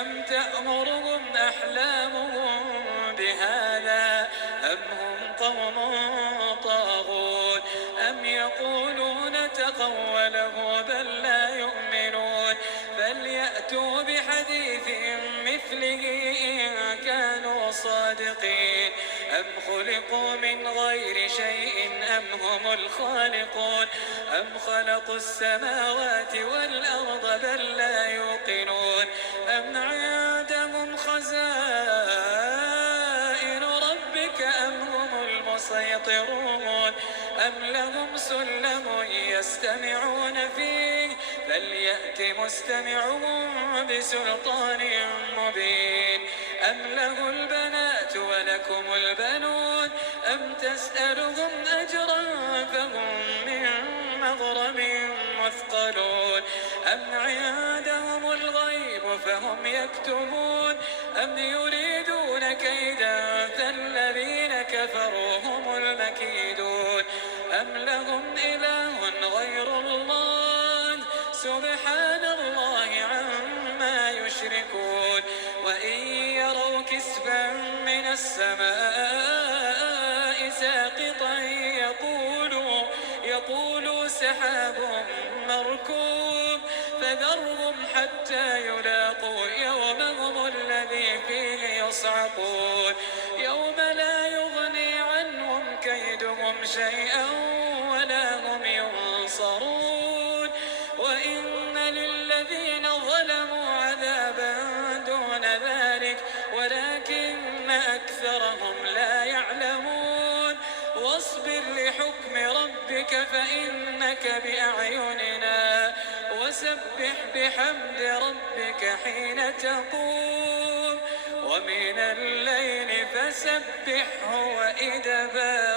أم تأمرهم أحلامهم بهذا أم هم قوم طاغون أم يقولون تقوله بل لا يؤمنون فليأتوا بحديث مثله إن كانوا صادقين أم خلقوا من غير شيء أم هم الخالقون أم خلقوا السماوات والأرض بل لا يوقنون أم عندهم خزائن ربك أم هم المسيطرون أم لهم سلم يستمعون فيه فليأت مستمعهم بسلطان مبين أم له البنات ولكم البنون أم تسألهم أجرا فهم من مغرم مثقلون أم عندهم الغيب فهم يكتبون أم يريدون كيدا فالذين كفروا هم المكيدون أم لهم إله غير الله سبحان الله عما يشركون وإن يروا كسفا من السماء ساقطا يقولوا سحاب مركوم فذرهم حتى يلاقوا يومهم الذي فيه يصعقون يوم لا يغني عنهم كيدهم شيئا ولا هم ينصرون وإن للذين ظلموا عذابا دون ذلك ولكن أكثرهم لا يعلمون واصبر لحكم ربك فإنك بأعيننا وسبح بحمد ربك حين تقوم ومن الليل فسبحه وإدبار